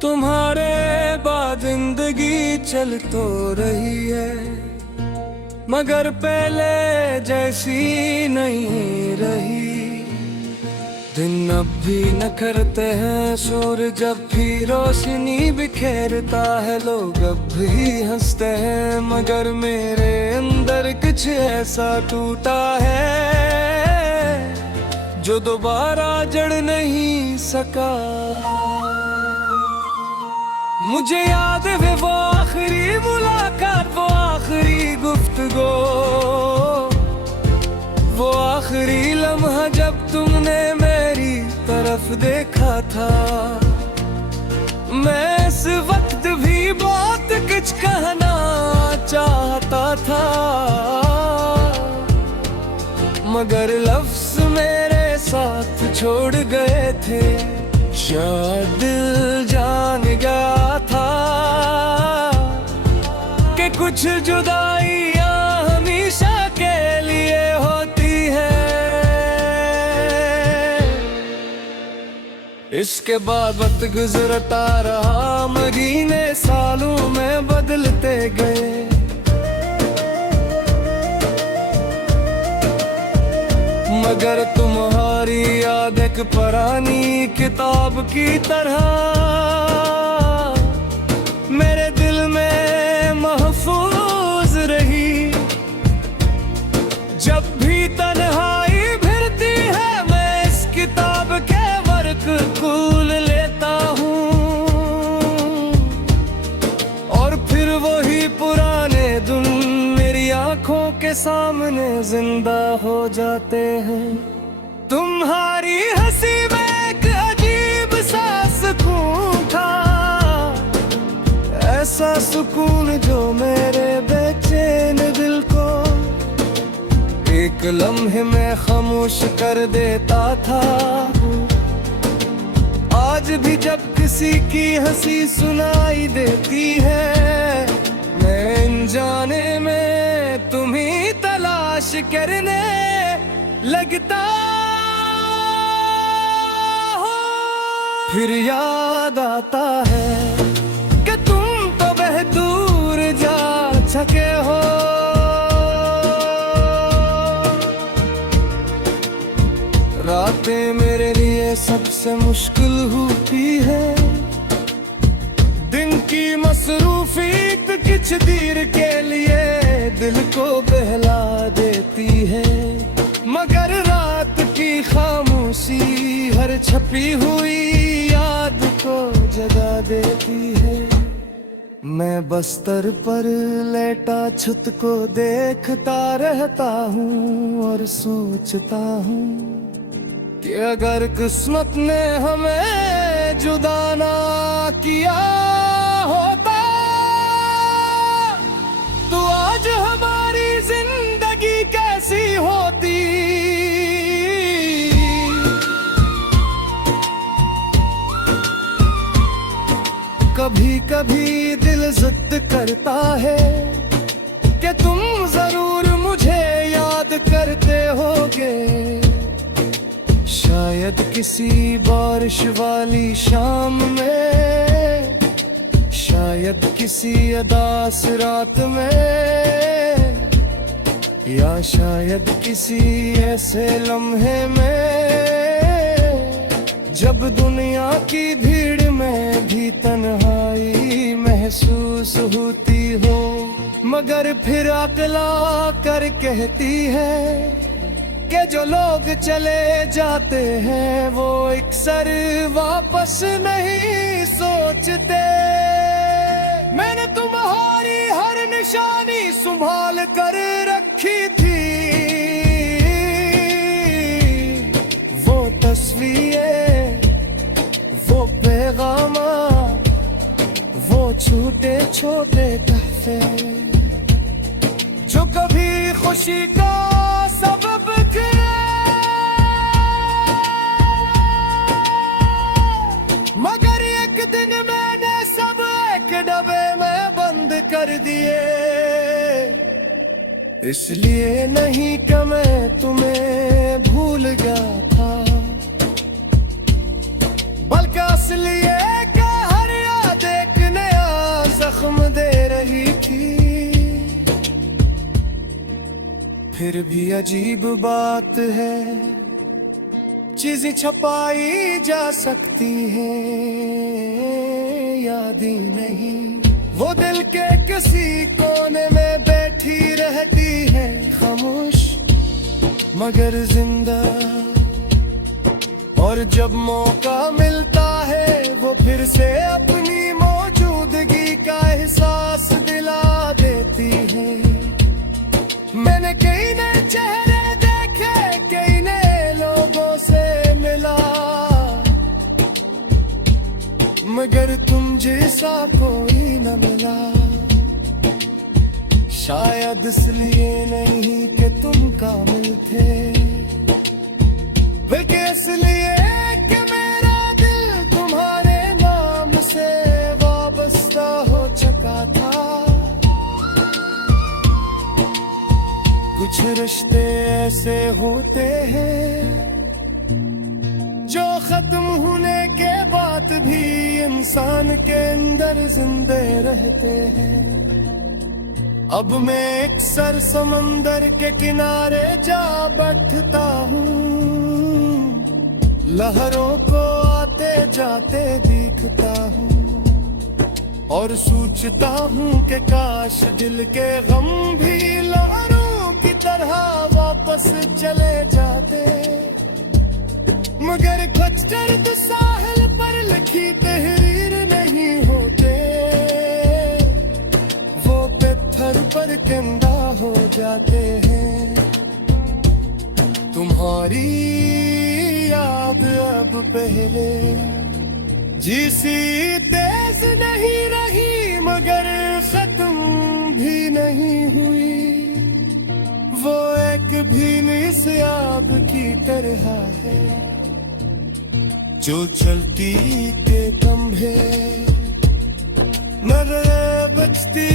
तुम्हारे बाद जिंदगी चल तो रही है, मगर पहले जैसी नहीं रही। दिन अब भी न करते हैं शोर, जब भी रोशनी बिखेरता है। लोग अब भी हंसते हैं, मगर मेरे अंदर कुछ ऐसा टूटा है जो दोबारा जड़ नहीं सका। मुझे याद है वो आखिरी मुलाकात, वो आखिरी गुफ्तगू, वो आखिरी लम्हा जब तुमने मेरी तरफ देखा था। मैं इस वक्त भी बहुत कुछ कहना चाहता था, मगर लफ्ज़ मेरे साथ छोड़ गए थे। शायद दिल जान गया था कि कुछ जुदाइयां हमेशा के लिए होती है। इसके बाद वक्त गुजरता रहा, महीने सालों में बदलते गए। मगर तुम्हारी याद एक पुरानी किताब की तरह मेरे दिल में महफूज रही। जब भी तन्हाई भिड़ती है, मैं इस किताब के वर्क खोल लेता हूँ, और फिर वही पुराने दिन मेरी आंखों के सामने जिंदा हो जाते हैं। तुम्हारी हंसी में एक अजीब सा सुकून था, ऐसा सुकून जो मेरे बेचैन दिल को एक लम्हे में खामोश कर देता था। आज भी जब किसी की हंसी सुनाई देती है, मैं अनजाने में तुम्हीं तलाश करने लगता हूँ। फिर याद आता है कि तुम तो बहुत दूर जा चुके हो। रातें मेरे लिए सबसे मुश्किल होती है, दिन की मसरूफियत कुछ देर के लिए दिल को बहला देती है। मगर रात की खामोशी हर छपी हुई याद को जगा देती है। मैं बस्तर पर लेटा छत को देखता रहता हूँ और सोचता हूँ कि अगर किस्मत ने हमें जुदा ना किया होता, तो आज हमारी जिंदगी कैसी होती। कभी कभी दिल जिद करता है कि तुम जरूर मुझे याद करते होगे। शायद किसी बारिश वाली शाम में, शायद किसी उदास रात में, या शायद किसी ऐसे लम्हे में जब दुनिया की भीड़ में भी तन्हाई महसूस होती हो। मगर फिर अकला कर कहती है कि जो लोग चले जाते हैं वो अक्सर वापस नहीं सोचते। मैंने तुम्हारी हर निशानी संभाल कर रखी थी, वो तस्वीरें, वो पैगामात, वो छोटे छोटे तहफे जो कभी खुशी का सबब थे। मगर एक दिन मैंने सब एक डब्बे में बंद कर कर दिए। इसलिए नहीं कि मैं तुम्हें भूल गया था, बल्कि इसलिए कि हर याद एक नया जख्म दे रही थी। फिर भी अजीब बात है, चीजें छपाई जा सकती हैं, यादें नहीं। वो दिल के किसी कोने में बैठी रहती है, खामोश मगर जिंदा। और जब मौका मिलता है वो फिर से अपनी मौजूदगी का एहसास दिला देती है। मैंने कई नए चेहरे देखे, कई नए लोगों से मिला, मगर तुम जैसा कोई न मिला। शायद इसलिए नहीं कि तुम कामिल थे, बल्कि इसलिए कि मेरा दिल तुम्हारे नाम से वाबस्ता हो चुका था। कुछ रिश्ते ऐसे होते हैं जो खत्म होने के बाद भी इंसान के अंदर जिंदे रहते हैं। अब मैं एक सर समंदर के किनारे जा बैठता हूँ, लहरों को आते जाते देखता हूँ, और सोचता हूँ कि काश दिल के गम भी लहरों की तरह वापस चले जाते। मगर खच्चर तो साहिल पर लिखी तहरीर नहीं होते, वो पत्थर पर कंधा हो जाते हैं। तुम्हारी याद अब पहले जिसी तेज नहीं रही, मगर खत्म भी नहीं हुई। वो एक भीनी सी आग की तरह है जो चलती के खंभे, नजर बचती